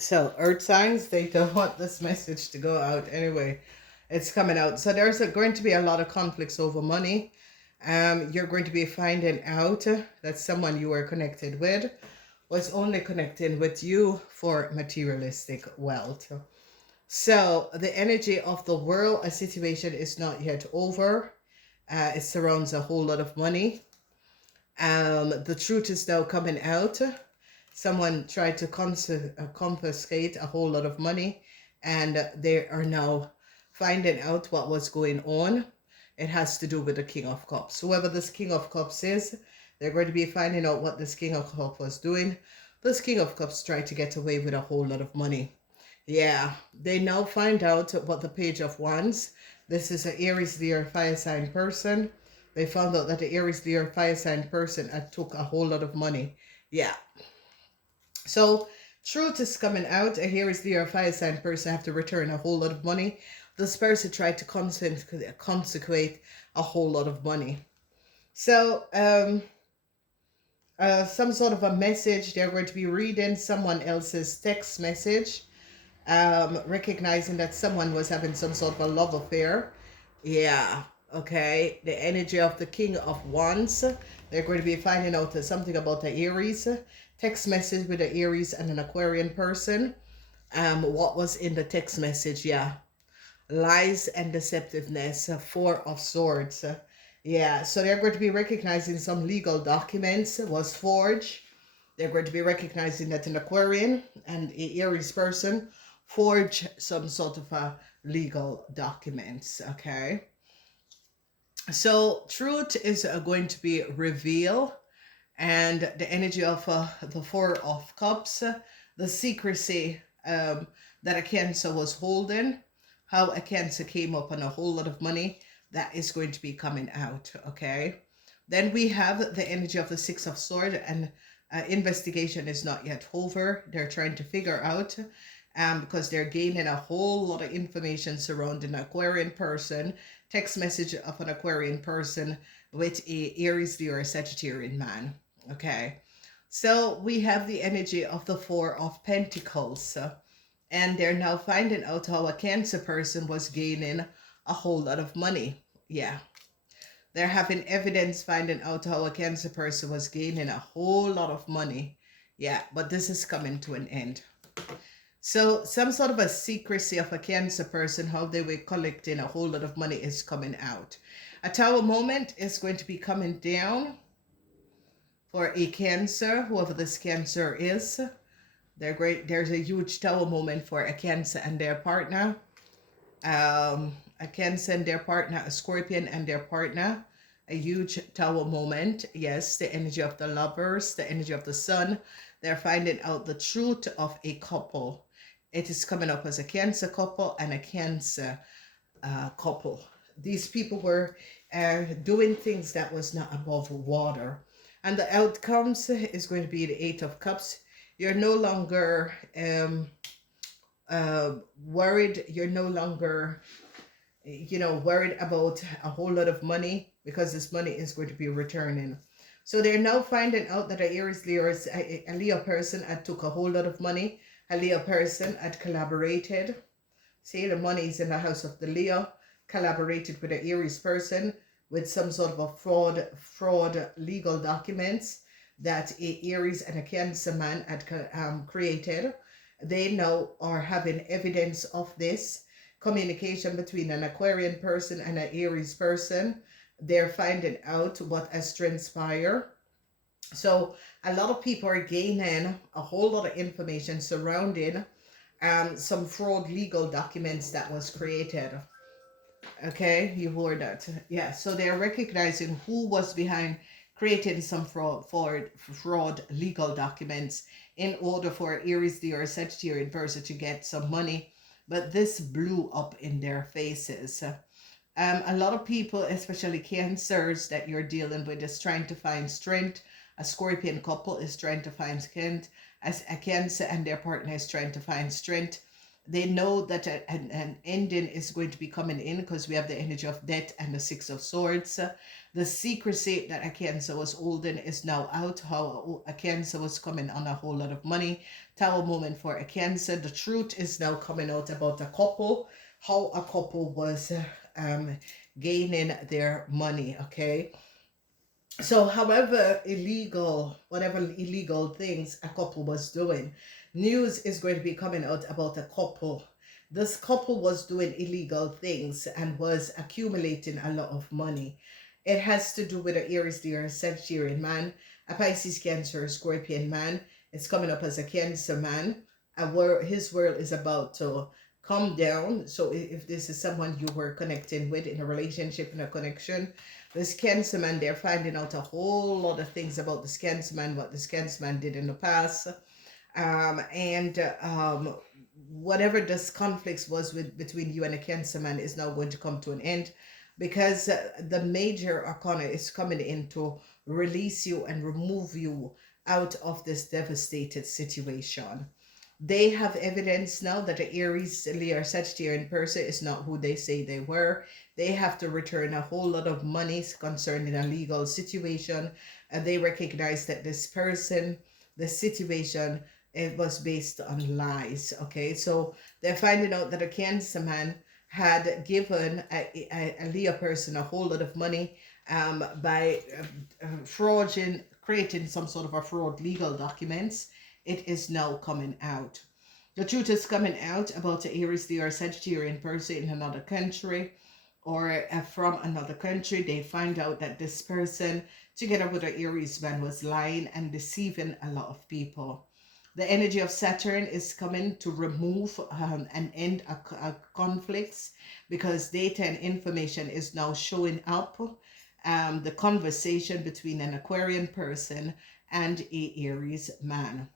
So earth signs, they don't want this message to go out anyway. It's coming out. So there's going to be a lot of conflicts over money. You're going to be finding out that someone you were connected with was only connecting with you for materialistic wealth. So the energy of the world, a situation is not yet over. It surrounds a whole lot of money. The truth is now coming out. Someone tried to confiscate a whole lot of money, and they are now finding out what was going on. It has to do with the King of Cups. Whoever this King of Cups is, they're going to be finding out what this King of Cups was doing. This King of Cups tried to get away with a whole lot of money. Yeah, they now find out what the Page of Wands. This is an Aries, Leo, fire sign person. They found out that the Aries, Leo, fire sign person had took a whole lot of money. Yeah. So truth is coming out. A Aries, Leo, fire sign person have to return a whole lot of money. This person tried to consecrate a whole lot of money. So some sort of a message. They're going to be reading someone else's text message, recognizing that someone was having some sort of a love affair. Yeah. Okay. The energy of the King of Wands. They're going to be finding out something about the Aries. Text message with the Aries and an Aquarian person. What was in the text message? Yeah. Lies and deceptiveness. Four of Swords. Yeah. So they're going to be recognizing some legal documents was forged. They're going to be recognizing that an Aquarian and an Aries person forge some sort of a legal documents. Okay. So truth is going to be revealed, and the energy of the Four of Cups, the secrecy that a Cancer was holding, how a Cancer came up on a whole lot of money, that is going to be coming out. Okay. Then we have the energy of the Six of Swords, and investigation is not yet over. They're trying to figure out, because they're gaining a whole lot of information surrounding an Aquarian person, text message of an Aquarian person with a Aries, Leo, or Sagittarian man. Okay. So we have the energy of the Four of Pentacles, and they're now finding out how a Cancer person was gaining a whole lot of money. Yeah. They're having evidence finding out how a Cancer person was gaining a whole lot of money. Yeah, but this is coming to an end. So some sort of a secrecy of a Cancer person, how they were collecting a whole lot of money, is coming out. A Tower moment is going to be coming down for a Cancer, whoever this Cancer is. They're great. There's a huge Tower moment for a Cancer and their partner. A Cancer and their partner, a Scorpion and their partner. A huge Tower moment. Yes, the energy of the Lovers, the energy of the Sun. They're finding out the truth of a couple. It is coming up as a Cancer couple and a Cancer couple. These people were doing things that was not above water. And the outcomes is going to be the Eight of Cups. You're no longer worried. You're no longer, worried about a whole lot of money, because this money is going to be returning. So they're now finding out that a Aries, Leo, a Leo person had took a whole lot of money. A Leo person had collaborated. See, the money is in the house of the Leo. Collaborated with an Aries person with some sort of a fraud legal documents that a Aries and a Cancer man had created. They now are having evidence of this communication between an Aquarian person and an Aries person. They're finding out what has transpired. So a lot of people are gaining a whole lot of information surrounding some fraud legal documents that was created. Okay, you heard that. Yeah, so they're recognizing who was behind creating some fraud legal documents in order for Aries, Leo, or Sagittarian person to get some money. But this blew up in their faces. A lot of people, especially Cancers that you're dealing with, is trying to find strength. A Scorpion couple is trying to find strength, as a Cancer and their partner is trying to find strength. They know that an ending is going to be coming in because we have the energy of death and the Six of Swords. The secrecy that a Cancer was holding is now out. How a Cancer was coming on a whole lot of money. Tower moment for a Cancer. The truth is now coming out about a couple. How a couple was gaining their money. Okay. So, however illegal, whatever illegal things a couple was doing, news is going to be coming out about a couple. This couple was doing illegal things and was accumulating a lot of money. It has to do with an Aries, Leo, Sagittarian man, a Pisces, Cancer, Scorpion man. It's coming up as a Cancer man. His world is about to come down. So, if this is someone you were connecting with in a relationship, in a connection, this Cancer man, they're finding out a whole lot of things about this Cancer man, what this Cancer man did in the past. Whatever this conflicts was between you and a Cancer man is now going to come to an end, because the major arcana is coming in to release you and remove you out of this devastated situation. They have evidence now that the Aries, Leo, Sagittarian person is not who they say they were. They have to return a whole lot of money concerning a legal situation. And they recognize that this person, the situation, it was based on lies. Okay, so they're finding out that a Cancer man had given a Leo person a whole lot of money by frauding, creating some sort of a fraud legal documents. It is now coming out. The truth is coming out about the Aries, Leo, or Sagittarian person in another country or from another country. They find out that this person, together with the Aries man, was lying and deceiving a lot of people. The energy of Saturn is coming to remove and end a conflicts, because data and information is now showing up. The conversation between an Aquarian person and a Aries man.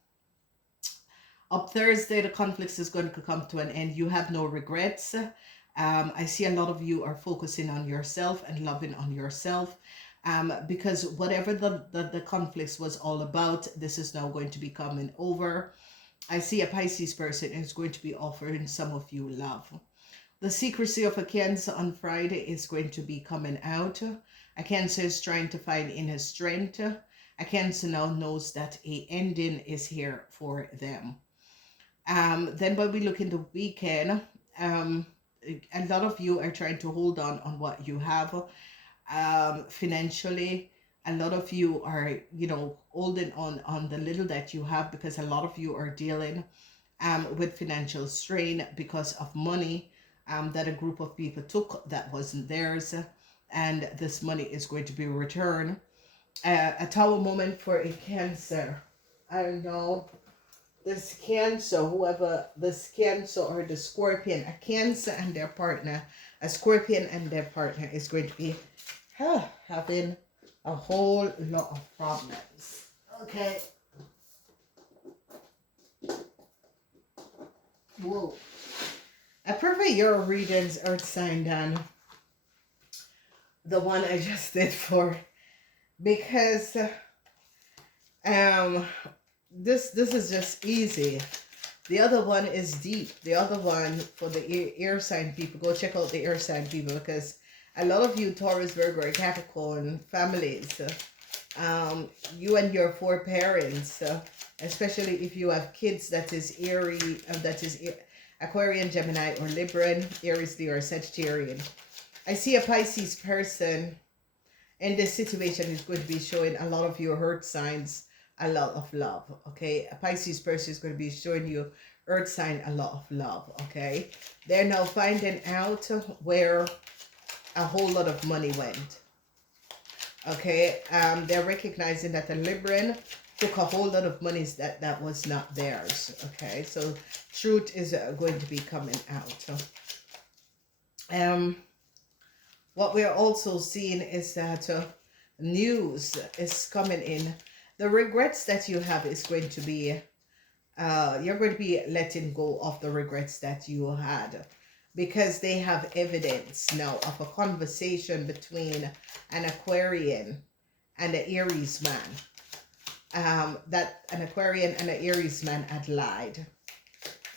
Up Thursday, the conflicts is going to come to an end. You have no regrets. I see a lot of you are focusing on yourself and loving on yourself, because whatever the conflicts was all about, this is now going to be coming over. I see a Pisces person is going to be offering some of you love. The secrecy of a Cancer on Friday is going to be coming out. A Cancer is trying to find inner strength. A Cancer now knows that a ending is here for them. Then when we look in the weekend, a lot of you are trying to hold on what you have financially. A lot of you are, holding on the little that you have, because a lot of you are dealing with financial strain because of money that a group of people took that wasn't theirs, and this money is going to be returned. A Tower moment for a Cancer. I don't know. This Cancer, whoever this Cancer or the Scorpion, a Cancer and their partner, a Scorpion and their partner is going to be having a whole lot of problems. Okay. Whoa. I prefer your readings, Earth sign, than the one I just did for, because this is just easy. The other one is deep. The other one for the air sign people, go check out the air sign people, because a lot of you Taurus, Virgo, or Capricorn families, you and your four parents, especially if you have kids that is Aquarian, Gemini, or Libran, Aries, Leo, or Sagittarian. I see a Pisces person in this situation is going to be showing a lot of your hurt signs a lot of love. Okay, a Pisces person is going to be showing you earth sign a lot of love. Okay, they're now finding out where a whole lot of money went. Okay, they're recognizing that the Libran took a whole lot of monies that was not theirs. Okay, so truth is going to be coming out. What we're also seeing is that news is coming in. The regrets that you have is going to be, you're going to be letting go of the regrets that you had, because they have evidence now of a conversation between an Aquarian and an Aries man. That an Aquarian and an Aries man had lied.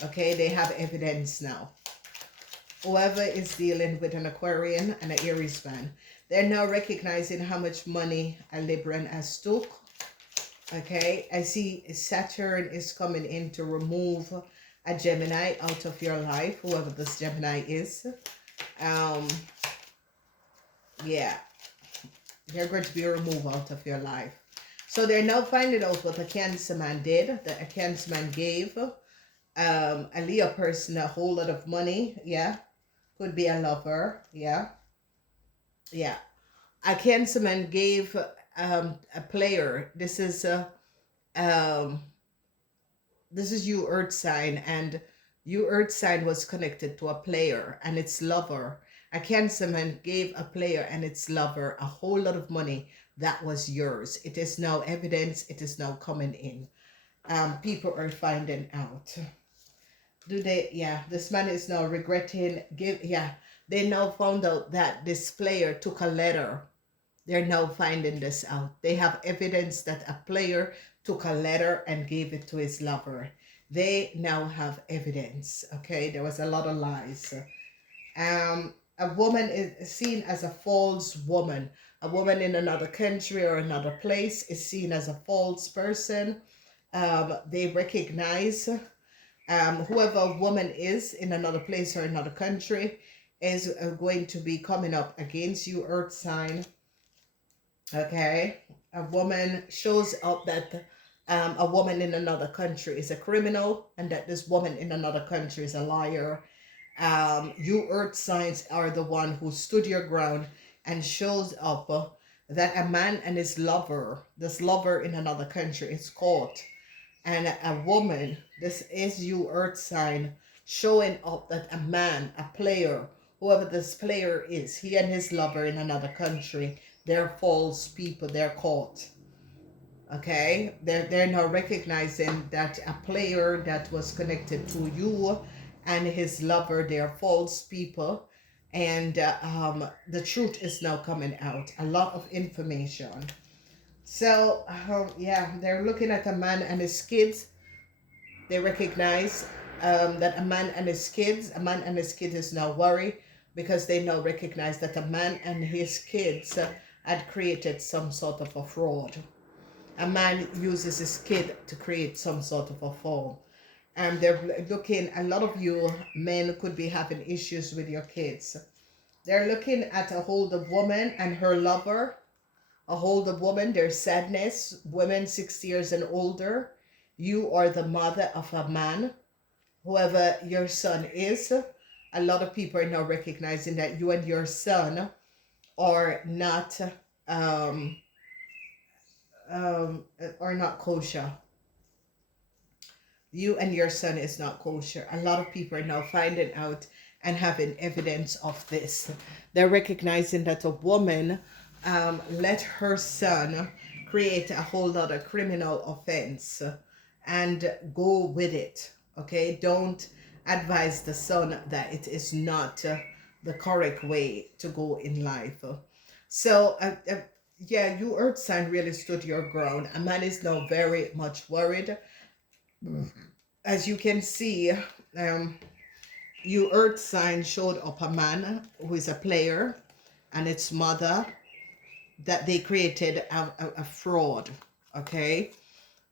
Okay, they have evidence now. Whoever is dealing with an Aquarian and an Aries man, they're now recognizing how much money a Libran has took. Okay, I see Saturn is coming in to remove a Gemini out of your life, whoever this Gemini is. Yeah, they're going to be removed out of your life. So they're now finding out what a Cancer man did, that a Cancer man gave a Leo person a whole lot of money. Yeah, could be a lover. Yeah, yeah. A Cancer man gave a player. This is you Earth sign, and you Earth sign was connected to a player and its lover. A Cancer man gave a player and its lover a whole lot of money that was yours. It is now evidence. It is now coming in. People are finding out. Do they? Yeah, this man is now regretting. They now found out that this player took a letter. They're now finding this out. They have evidence that a player took a letter and gave it to his lover. They now have evidence. Okay, there was a lot of lies. A woman is seen as a false woman. A woman in another country or another place is seen as a false person. They recognize whoever a woman is in another place or another country is going to be coming up against you, Earth sign. Okay, a woman shows up that a woman in another country is a criminal, and that this woman in another country is a liar. You Earth signs are the one who stood your ground and shows up that a man and his lover, this lover in another country, is caught. And a woman, this is you Earth sign, showing up that a man, a player, whoever this player is, he and his lover in another country, they're false people, they're caught. Okay, they're now recognizing that a player that was connected to you and his lover, they're false people, and the truth is now coming out. A lot of information. So yeah, they're looking at a man and his kids. They recognize that a man and his kids is now worried because they now recognize that a man and his kids had created some sort of a fraud. A man uses his kid to create some sort of a fraud. And they're looking, a lot of you men could be having issues with your kids. They're looking at a older woman and her lover. A older woman, their sadness. Women 60 years and older. You are the mother of a man, whoever your son is. A lot of people are now recognizing that you and your son are not kosher. You and your son is not kosher. A lot of people are now finding out and having evidence of this. They're recognizing that a woman let her son create a whole lot of criminal offense and go with it. Okay, don't advise the son that it is not the correct way to go in life. So yeah, you Earth sign really stood your ground. A man is now very much worried. As you can see, you Earth sign showed up a man who is a player and its mother, that they created a fraud. Okay,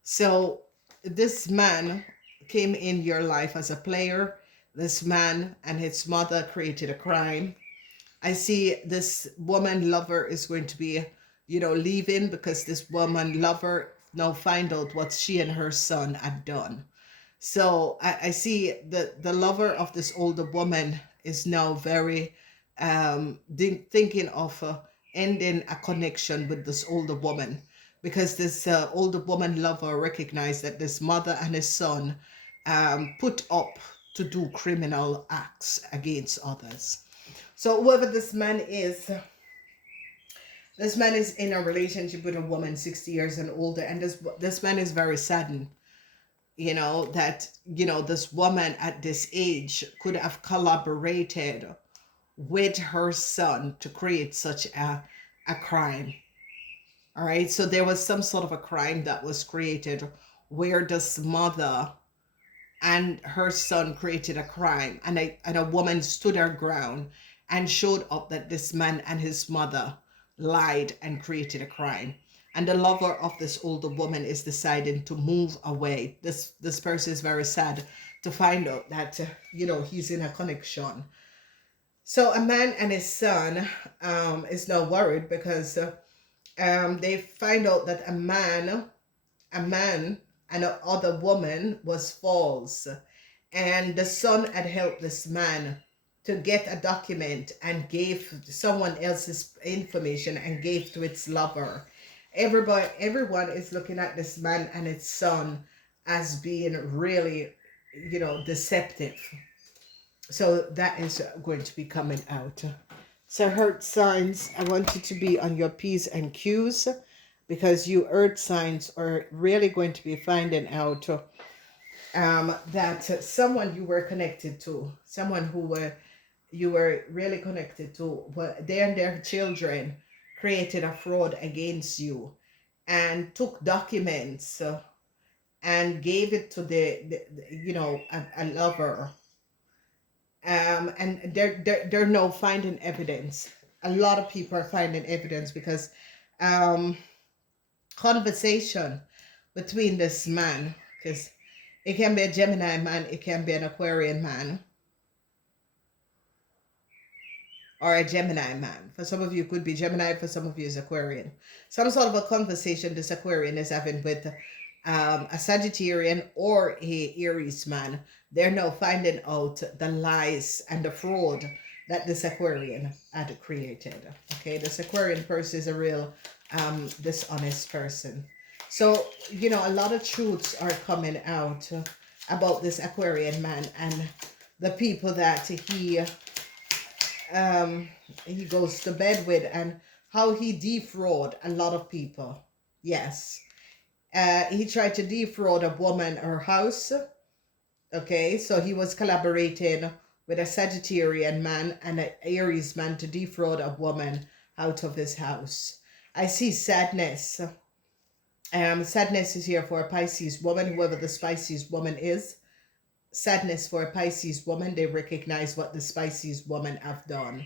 so this man came in your life as a player. This man and his mother created a crime. I see this woman lover is going to be, leaving because this woman lover now find out what she and her son had done. So I see the lover of this older woman is now very thinking of ending a connection with this older woman, because this older woman lover recognized that this mother and his son put up to do criminal acts against others. So whoever this man is in a relationship with a woman 60 years and older, and this man is very saddened, that this woman at this age could have collaborated with her son to create such a crime. All right, so there was some sort of a crime that was created where this mother and her son created a crime, and a woman stood her ground and showed up that this man and his mother lied and created a crime, and the lover of this older woman is deciding to move away. This person is very sad to find out that he's in a connection. So a man and his son is now worried because they find out that a man and a other woman was false, and the son had helped this man to get a document and gave someone else's information and gave to its lover. Everyone is looking at this man and its son as being really, deceptive. So that is going to be coming out. So earth signs, I want you to be on your P's and Q's, because you earth signs are really going to be finding out that someone you were connected to, someone who you were really connected to, but they and their children created a fraud against you and took documents and gave it to a lover. And they're now finding evidence. A lot of people are finding evidence because conversation between this man, because it can be a Gemini man, it can be an Aquarian man, or a Gemini man. For some of you, it could be Gemini, for some of you, is Aquarian. Some sort of a conversation this Aquarian is having with a Sagittarian or a Aries man. They're now finding out the lies and the fraud that this Aquarian had created. Okay, this Aquarian person is a real dishonest person. So, a lot of truths are coming out about this Aquarian man and the people that he goes to bed with, and how he defraud a lot of people. Yes. He tried to defraud a woman her house. Okay, so he was collaborating with a Sagittarian man and an Aries man to defraud a woman out of his house. I see sadness. Sadness is here for a Pisces woman, whoever the Pisces woman is. Sadness for a Pisces woman. They recognize what the Pisces woman have done.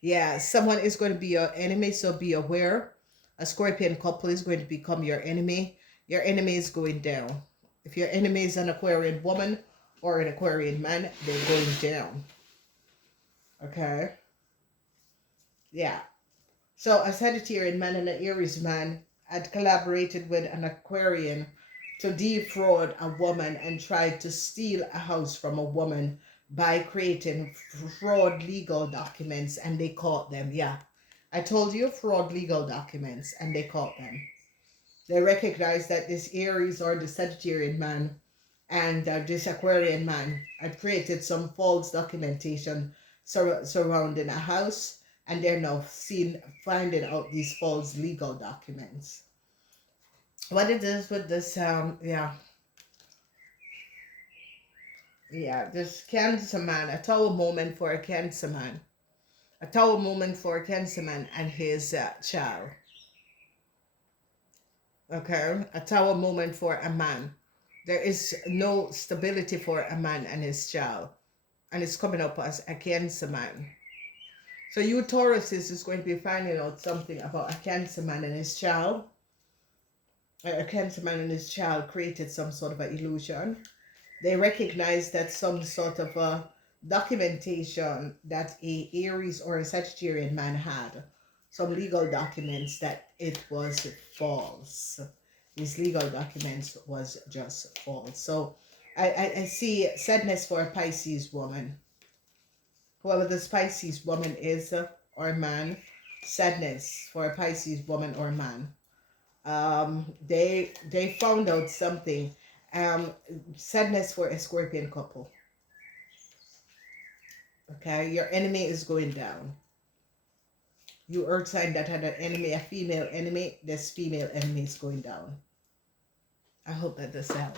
Yeah, someone is going to be your enemy, so be aware. A Scorpion couple is going to become your enemy. Your enemy is going down. If your enemy is an Aquarian woman or an Aquarian man, they're going down. Okay? Yeah. So a Sagittarian man and an Aries man had collaborated with an Aquarian to defraud a woman and tried to steal a house from a woman by creating fraud legal documents, and they caught them. Yeah. I told you, fraud legal documents, and they caught them. They recognized that this Aries or the Sagittarian man and this Aquarian man had created some false documentation surrounding a house, and they're now finding out these false legal documents. What it is with this, this Cancer man, a Tower moment for a Cancer man. A Tower moment for a Cancer man and his child. Okay, a Tower moment for a man. There is no stability for a man and his child. And it's coming up as a Cancer man. So you Tauruses is going to be finding out something about a Cancer man and his child. A Cancer man and his child created some sort of an illusion. They recognize that some sort of a documentation that a Aries or a Sagittarian man had, some legal documents, that it was false. These legal documents was just false. So I see sadness for a Pisces woman. Whoever this Pisces woman is or man, sadness for a Pisces woman or man. They found out something. Sadness for a Scorpion couple. Okay, your enemy is going down. You earth sign that had an enemy, a female enemy, this female enemy is going down. I hope that does help.